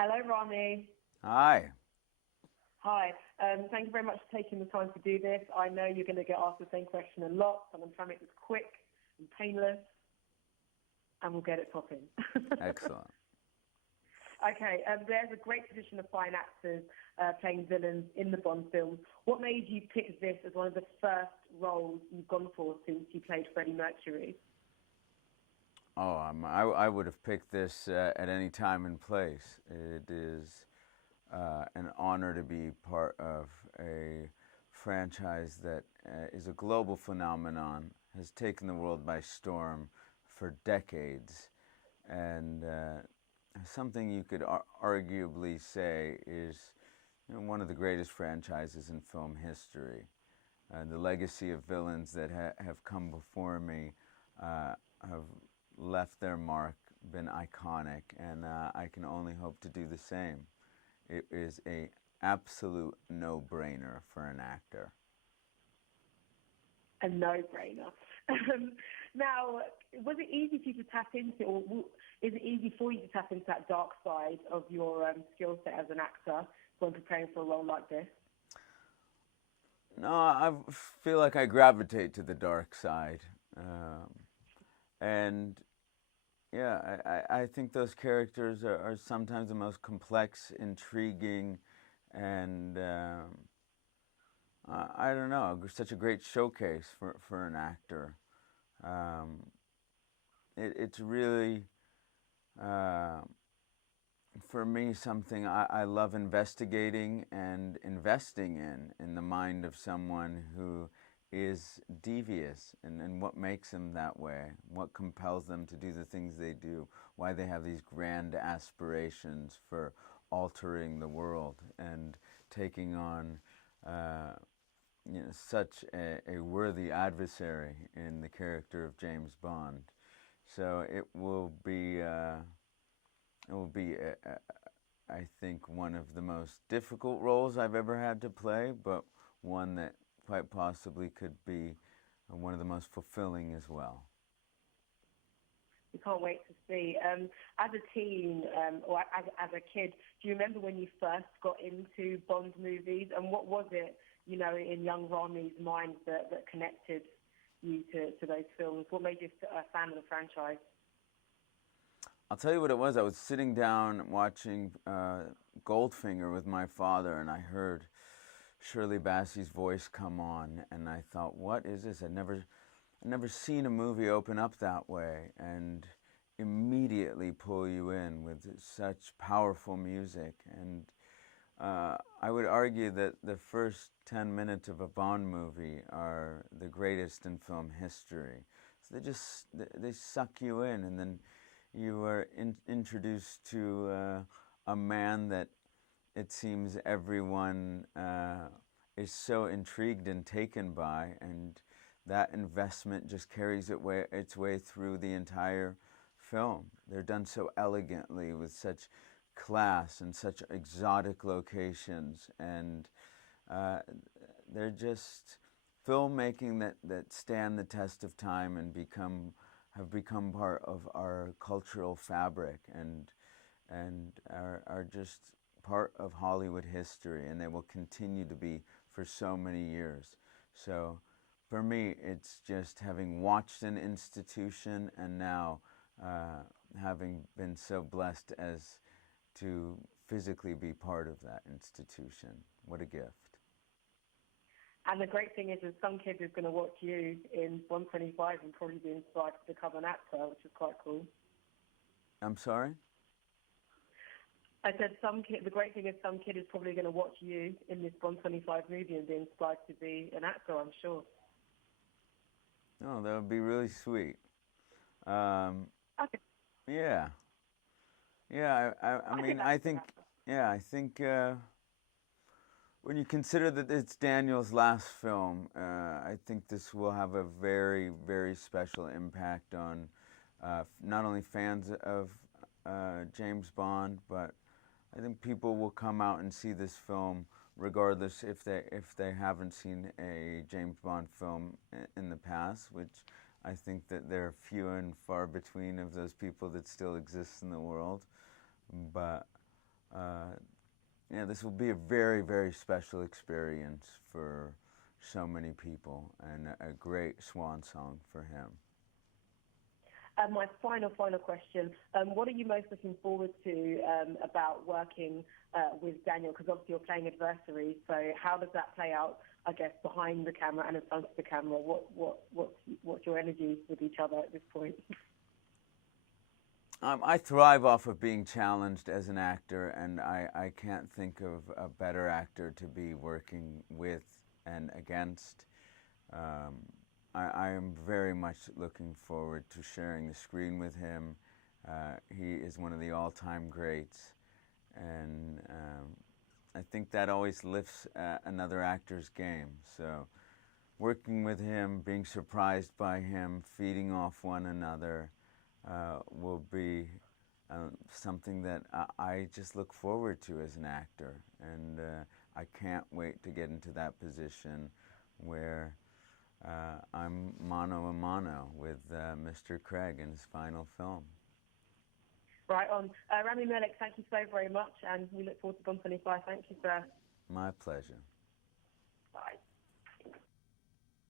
Hello, Rami. Hi. Hi. Thank you very much for taking the time to do this. I know you're going to get asked the same question a lot, and I'm trying to make this quick and painless, and we'll get it popping. Excellent. Okay, there's a great tradition of fine actors playing villains in the Bond films. What made you pick this as one of the first roles you've gone for since you played Freddie Mercury? I would have picked this at any time and place. It is an honor to be part of a franchise that is a global phenomenon, has taken the world by storm for decades, and something you could arguably say is one of the greatest franchises in film history. The legacy of villains that have come before me have left their mark, been iconic, and I can only hope to do the same. It is a absolute no-brainer for an actor. A no-brainer. Now, was it easy for you to tap into, or is it easy for you to tap into that dark side of your skill set as an actor when preparing for a role like this? No, I feel like I gravitate to the dark side. And yeah, I think those characters are sometimes the most complex, intriguing, and I don't know, such a great showcase for an actor. Um, it's really, uh, for me, something I love investigating and investing in the mind of someone who is devious, and what makes them that way, what compels them to do the things they do, why they have these grand aspirations for altering the world and taking on such a worthy adversary in the character of James Bond. So it will be, I think, one of the most difficult roles I've ever had to play, but one that quite possibly could be one of the most fulfilling as well. We can't wait to see. As a teen or as a kid, do you remember when you first got into Bond movies, and what was it, in young Rami's mind that connected you to those films? What made you a fan of the franchise? I'll tell you what it was. I was sitting down watching Goldfinger with my father, and I heard Shirley Bassey's voice come on, and I thought, "What is this?" I'd never seen a movie open up that way and immediately pull you in with such powerful music. And I would argue that the first 10 minutes of a Bond movie are the greatest in film history. So they suck you in, and then you are introduced to a man that it seems everyone is so intrigued and taken by, and that investment just carries its way through the entire film. They're done so elegantly with such class and such exotic locations, and uh, they're just filmmaking that stand the test of time and have become part of our cultural fabric, and are just part of Hollywood history, and they will continue to be for so many years. So for me, it's just having watched an institution, and now having been so blessed as to physically be part of that institution. What a gift. And the great thing is that some kid is going to watch you in 125 and probably be inspired to become an actor, which is quite cool. I'm sorry? I said some kid. The great thing is some kid is probably going to watch you in this 125 movie and be inspired to be an actor, I'm sure. Oh, that would be really sweet. Um, Okay. yeah. Yeah, I I think mean, that's I going to think, happen. yeah, I think when you consider that it's Daniel's last film, I think this will have a very, very special impact on not only fans of James Bond, but I think people will come out and see this film regardless if they haven't seen a James Bond film in the past, which I think that there are few and far between of those people that still exist in the world. But yeah, this will be a very, very special experience for so many people, and a great swan song for him. My final question, what are you most looking forward to about working with Daniel? Because obviously you're playing adversaries, so how does that play out, I guess, behind the camera and in front of the camera? What's your energy with each other at this point? I thrive off of being challenged as an actor, and I can't think of a better actor to be working with and against. I am very much looking forward to sharing the screen with him. He is one of the all-time greats, and I think that always lifts another actor's game. So working with him, being surprised by him, feeding off one another, will be something that I just look forward to as an actor, and I can't wait to get into that position where I'm mano a mano with Mr. Craig in his final film. Right on. Rami Malek, thank you so very much, and we look forward to Bond 25. Thank you, sir. My pleasure. Bye.